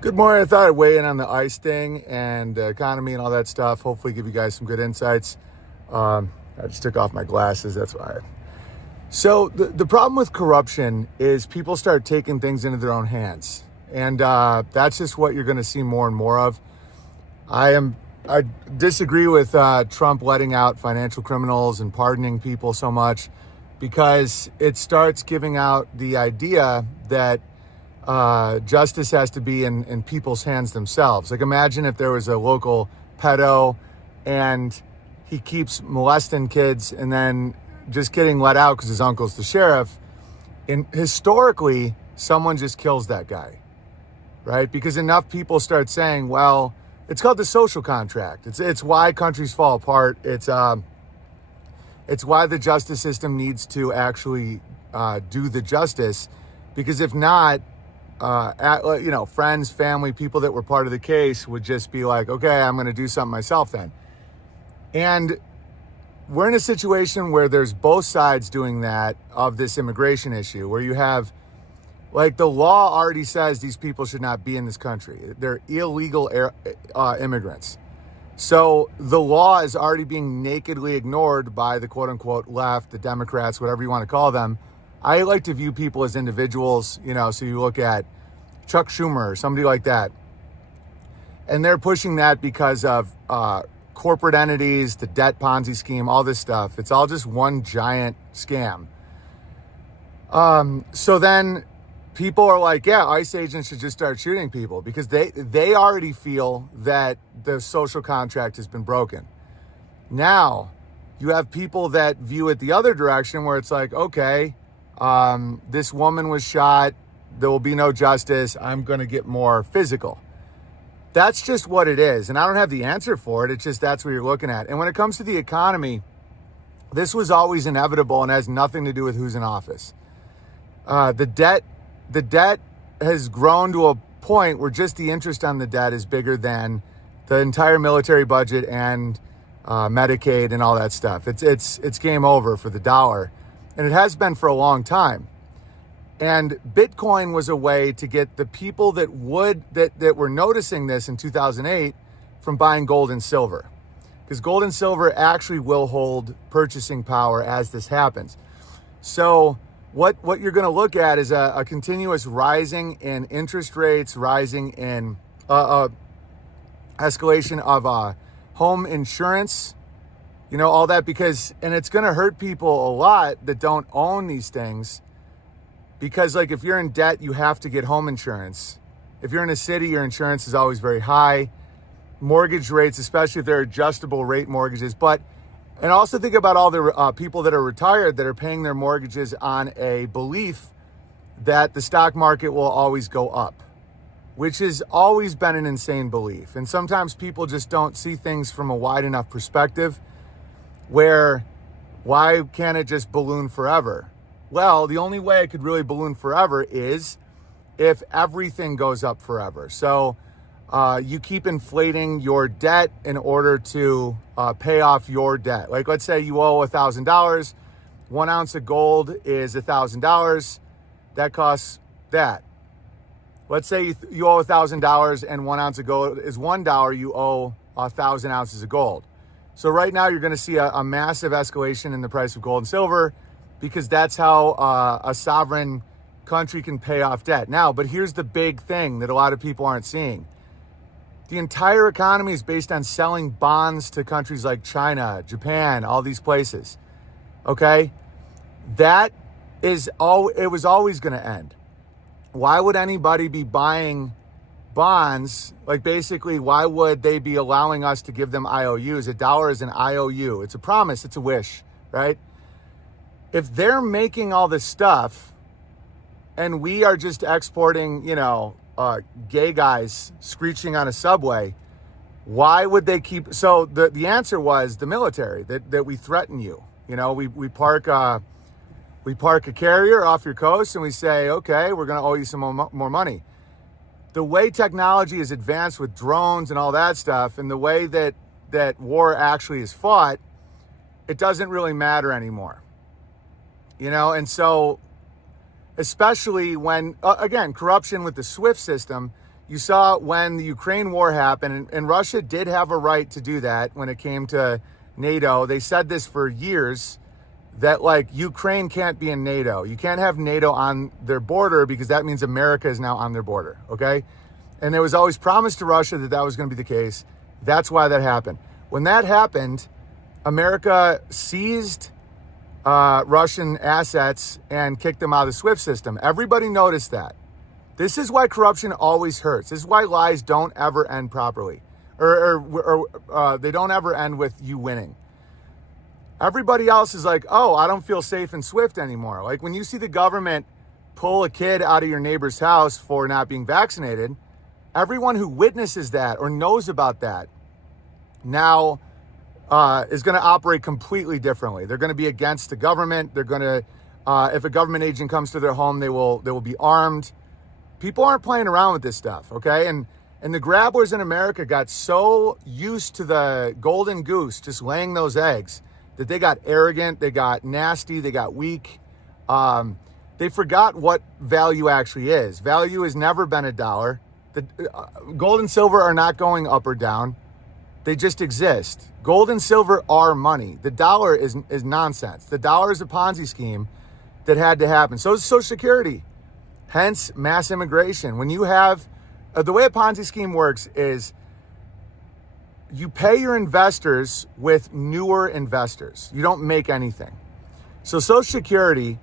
Good morning. I thought I'd weigh in on the ICE thing and the economy and all that stuff. Hopefully give you guys some good insights. I just took off my glasses. That's why. So the problem with corruption is people start taking things into their own hands. And that's just what you're going to see more and more of. I disagree with Trump letting out financial criminals and pardoning people so much, because it starts giving out the idea that justice has to be in people's hands themselves. Like, imagine if there was a local pedo and he keeps molesting kids and then just getting let out because his uncle's the sheriff. And historically, someone just kills that guy, right? Because enough people start saying, well, it's called the social contract. It's why countries fall apart. It's why the justice system needs to actually do the justice, because if not, friends, family, people that were part of the case would just be like, okay, I'm going to do something myself then. And we're in a situation where there's both sides doing that of this immigration issue, where you have, like, the law already says these people should not be in this country. They're illegal immigrants. So the law is already being nakedly ignored by the quote unquote left, the Democrats, whatever you want to call them. I like to view people as individuals, so you look at Chuck Schumer or somebody like that, and they're pushing that because of corporate entities, the debt Ponzi scheme, all this stuff. It's all just one giant scam. So then people are like, yeah, ICE agents should just start shooting people, because they already feel that the social contract has been broken. Now, you have people that view it the other direction, where it's like, okay, this woman was shot, there will be no justice, I'm going to get more physical. That's just what it is. And I don't have the answer for it. It's just, that's what you're looking at. And when it comes to the economy, this was always inevitable and has nothing to do with who's in office. The debt has grown to a point where just the interest on the debt is bigger than the entire military budget and Medicaid and all that stuff. It's game over for the dollar. And it has been for a long time. And Bitcoin was a way to get the people that were noticing this in 2008 from buying gold and silver. Because gold and silver actually will hold purchasing power as this happens. So what you're going to look at is a continuous rising in interest rates, rising in escalation of home insurance, all that, and it's going to hurt people a lot that don't own these things, because, like, if you're in debt, you have to get home insurance. If you're in a city, your insurance is always very high. Mortgage rates, especially if they're adjustable rate mortgages. And also think about all the people that are retired that are paying their mortgages on a belief that the stock market will always go up, which has always been an insane belief. And sometimes people just don't see things from a wide enough perspective, where, why can't it just balloon forever? Well, the only way it could really balloon forever is if everything goes up forever. So you keep inflating your debt in order to pay off your debt. Like, let's say you owe $1,000. 1 ounce of gold is $1,000. That costs that. Let's say you owe $1,000 and 1 ounce of gold is $1. You owe 1,000 ounces of gold. So right now you're going to see a massive escalation in the price of gold and silver, because that's how a sovereign country can pay off debt. Now, but here's the big thing that a lot of people aren't seeing. The entire economy is based on selling bonds to countries like China, Japan, all these places. Okay? It was always going to end. Why would anybody be buying bonds? Like, basically, why would they be allowing us to give them IOUs? $1 is an IOU. It's a promise. It's a wish, right? If they're making all this stuff and we are just exporting, gay guys screeching on a subway, why would they keep? So the answer was the military, that we threaten you. We park a carrier off your coast and we say, okay, we're going to owe you some more money. The way technology is advanced with drones and all that stuff, and the way that war actually is fought, it doesn't really matter anymore. And so, especially when, again, corruption with the SWIFT system, You saw when the Ukraine war happened, and Russia did have a right to do that when it came to NATO. They said this for years, that like Ukraine can't be in NATO. You can't have NATO on their border because that means America is now on their border, okay? And it was always promised to Russia that that was going to be the case. That's why that happened. When that happened, America seized Russian assets and kicked them out of the SWIFT system. Everybody noticed that. This is why corruption always hurts. This is why lies don't ever end properly, or they don't ever end with you winning. Everybody else is like, oh, I don't feel safe in SWIFT anymore. Like when you see the government pull a kid out of your neighbor's house for not being vaccinated, everyone who witnesses that or knows about that now is going to operate completely differently. They're going to be against the government. They're going to, if a government agent comes to their home, they will be armed. People aren't playing around with this stuff, okay? And the grabblers in America got so used to the golden goose just laying those eggs that they got arrogant, they got nasty, they got weak. They forgot what value actually is. Value has never been a dollar. The gold and silver are not going up or down. They just exist. Gold and silver are money. The dollar is nonsense. The dollar is a Ponzi scheme that had to happen. So is Social Security. Hence, mass immigration. When you have, the way a Ponzi scheme works is you pay your investors with newer investors. You don't make anything. So Social Security,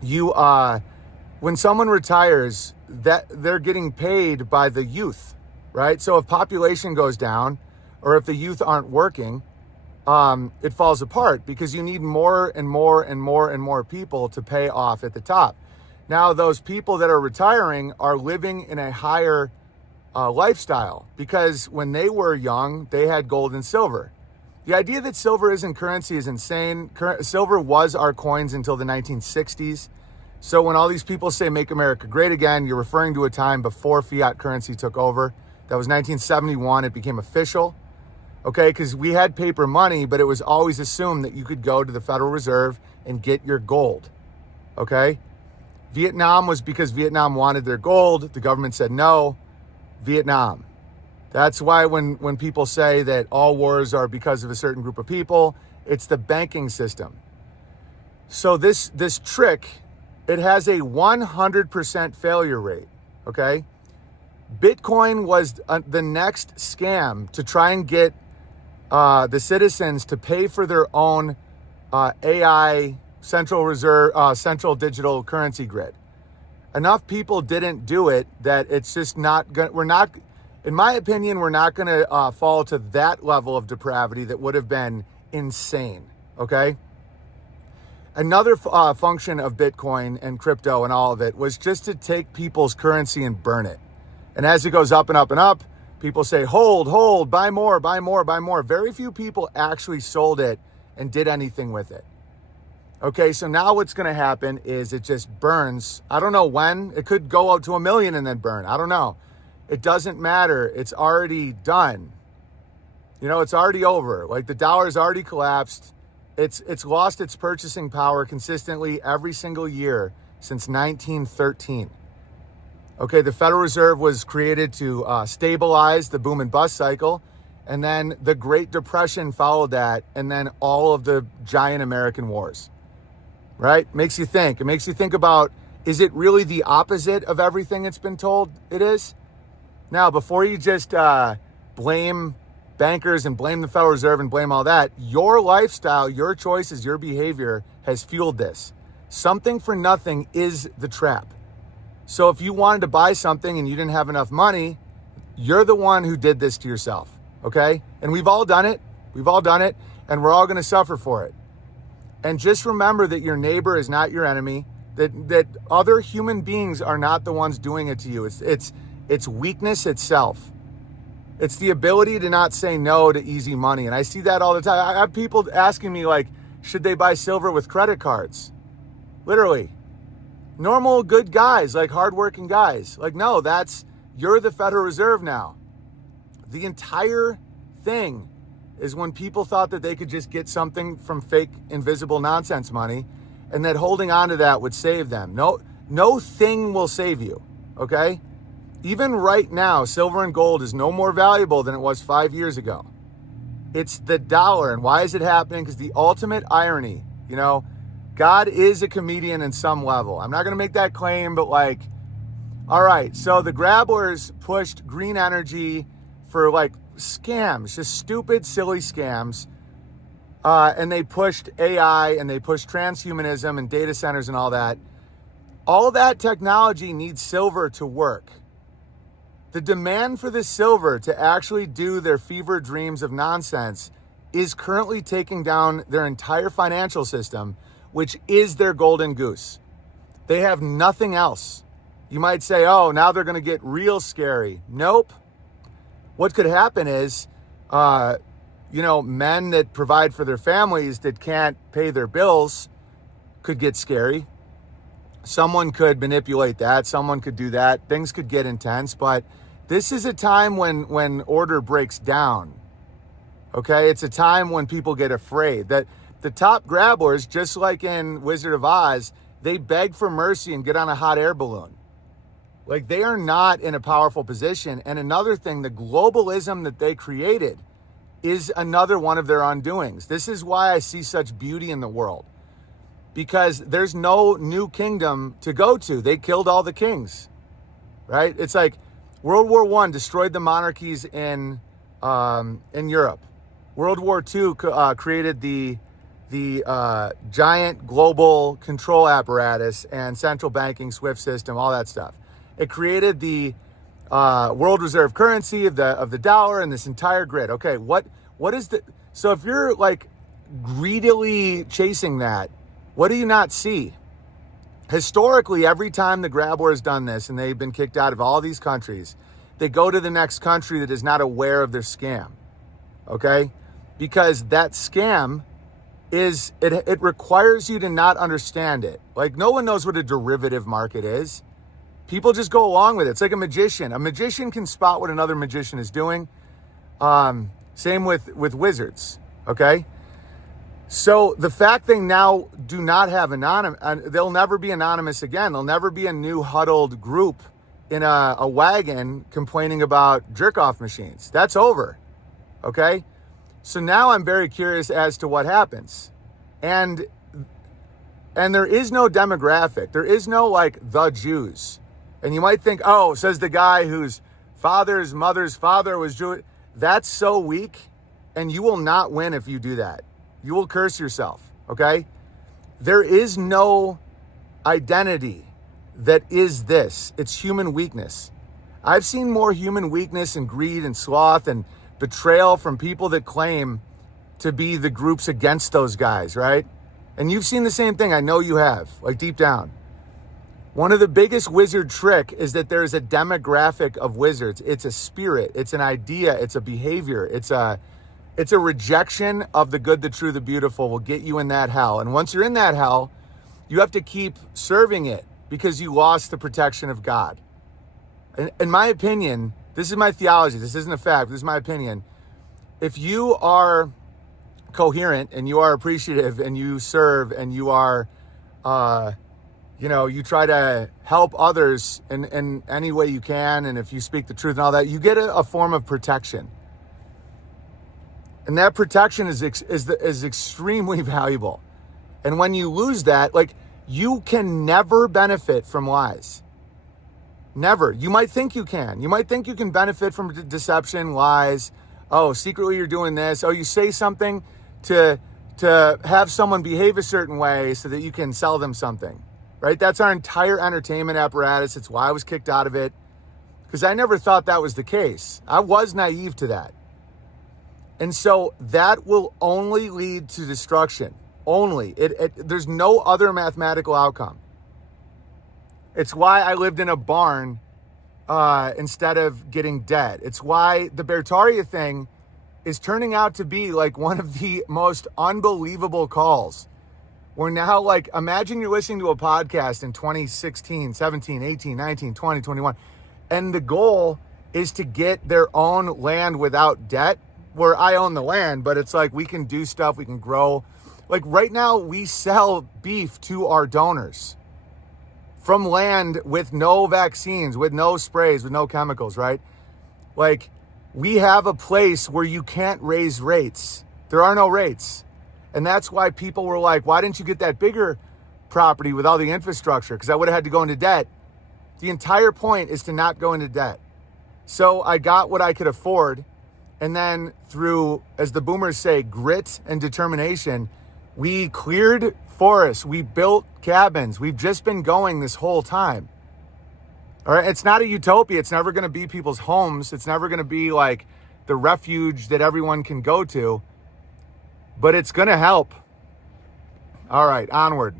when someone retires, that they're getting paid by the youth, right? So if population goes down or if the youth aren't working, it falls apart because you need more and more and more and more people to pay off at the top. Now, those people that are retiring are living in a higher lifestyle because when they were young, they had gold and silver. The idea that silver isn't currency is insane. Silver was our coins until the 1960s. So when all these people say make America great again, you're referring to a time before fiat currency took over. That was 1971. It became official. Okay, because we had paper money, but it was always assumed that you could go to the Federal Reserve and get your gold. Okay? Vietnam was because Vietnam wanted their gold. The government said no. Vietnam. That's why when people say that all wars are because of a certain group of people, it's the banking system. So this trick, it has a 100% failure rate, okay? Bitcoin was the next scam to try and get the citizens to pay for their own AI central digital currency grid. Enough people didn't do it that it's just not going. In my opinion, we're not going to fall to that level of depravity that would have been insane. Okay. Another function of Bitcoin and crypto and all of it was just to take people's currency and burn it. And as it goes up and up and up, people say, hold, buy more, buy more, buy more. Very few people actually sold it and did anything with it. Okay, so now what's going to happen is it just burns. I don't know when. It could go out to 1 million and then burn. I don't know. It doesn't matter. It's already done. You know, it's already over. Like the dollar's already collapsed. It's lost its purchasing power consistently every single year since 1913. Okay, the Federal Reserve was created to stabilize the boom and bust cycle. And then the Great Depression followed that. And then all of the giant American wars. Right? Makes you think. It makes you think about, is it really the opposite of everything it's been told it is? Now, before you just blame bankers and blame the Federal Reserve and blame all that, your lifestyle, your choices, your behavior has fueled this. Something for nothing is the trap. So if you wanted to buy something and you didn't have enough money, you're the one who did this to yourself. Okay? And we've all done it. We've all done it. And we're all going to suffer for it. And just remember that your neighbor is not your enemy, that other human beings are not the ones doing it to you. It's weakness itself. It's the ability to not say no to easy money. And I see that all the time. I have people asking me like, should they buy silver with credit cards? Literally. Normal, good guys, like hardworking guys. Like, no, you're the Federal Reserve now. The entire thing is when people thought that they could just get something from fake, invisible nonsense money and that holding on to that would save them. No thing will save you, okay? Even right now, silver and gold is no more valuable than it was 5 years ago. It's the dollar. And why is it happening? Because the ultimate irony, God is a comedian in some level. I'm not going to make that claim, but all right, so the grabblers pushed green energy for scams, just stupid, silly scams. And they pushed AI and they pushed transhumanism and data centers and all that. All that technology needs silver to work. The demand for the silver to actually do their fever dreams of nonsense is currently taking down their entire financial system, which is their golden goose. They have nothing else. You might say, oh, now they're going to get real scary. Nope. What could happen is, men that provide for their families that can't pay their bills could get scary. Someone could manipulate that. Someone could do that. Things could get intense. But this is a time when order breaks down. Okay? It's a time when people get afraid. That the top grabblers, just like in Wizard of Oz, they beg for mercy and get on a hot air balloon. They are not in a powerful position. And another thing, the globalism that they created is another one of their undoings. This is why I see such beauty in the world. Because there's no new kingdom to go to. They killed all the kings, right? It's like World War I destroyed the monarchies in Europe. World War II created the giant global control apparatus and central banking SWIFT system, all that stuff. It created the world reserve currency of the dollar and this entire grid. Okay, what is so if you're greedily chasing that, what do you not see? Historically, every time the grab war has done this and they've been kicked out of all these countries, they go to the next country that is not aware of their scam. Okay? Because that scam it requires you to not understand it. No one knows what a derivative market is. People just go along with it. It's like a magician. A magician can spot what another magician is doing. Same with wizards, okay? So the fact they now do not have they'll never be anonymous again. They'll never be a new huddled group in a wagon complaining about jerk-off machines. That's over, okay? So now I'm very curious as to what happens. And there is no demographic. There is no the Jews. And you might think, oh, says the guy whose father's mother's father was Jewish. That's so weak, and you will not win if you do that. You will curse yourself, okay? There is no identity that is this. It's human weakness. I've seen more human weakness and greed and sloth and betrayal from people that claim to be the groups against those guys, right? And you've seen the same thing. I know you have, deep down. One of the biggest wizard trick is that there is a demographic of wizards. It's a spirit. It's an idea. It's a behavior. It's a rejection of the good, the true, the beautiful will get you in that hell. And once you're in that hell, you have to keep serving it because you lost the protection of God. In my opinion, this is my theology. This isn't a fact. This is my opinion. If you are coherent and you are appreciative and you serve and you are, you try to help others in any way you can. And if you speak the truth and all that, you get a form of protection. And that protection is extremely valuable. And when you lose that, you can never benefit from lies. Never. You might think you can. You might think you can benefit from deception, lies. Oh, secretly you're doing this. Oh, you say something to have someone behave a certain way so that you can sell them something. Right? That's our entire entertainment apparatus. It's why I was kicked out of it. Because I never thought that was the case. I was naive to that. And so that will only lead to destruction. Only. There's no other mathematical outcome. It's why I lived in a barn instead of getting dead. It's why the Bertaria thing is turning out to be one of the most unbelievable calls. We're now imagine you're listening to a podcast in 2016, 17, 18, 19, 20, 21, and the goal is to get their own land without debt, where I own the land, but it's we can do stuff, we can grow. Right now, we sell beef to our donors. from land with no vaccines, with no sprays, with no chemicals, right? Like, we have a place where you can't raise rates. There are no rates. And that's why people were like, why didn't you get that bigger property with all the infrastructure? Because I would have had to go into debt. The entire point is to not go into debt. So I got what I could afford. And then through, as the boomers say, grit and determination, we cleared forests. We built cabins. We've just been going this whole time. All right. It's not a utopia. It's never going to be people's homes. It's never going to be like the refuge that everyone can go to, but it's going to help. All right. Onward.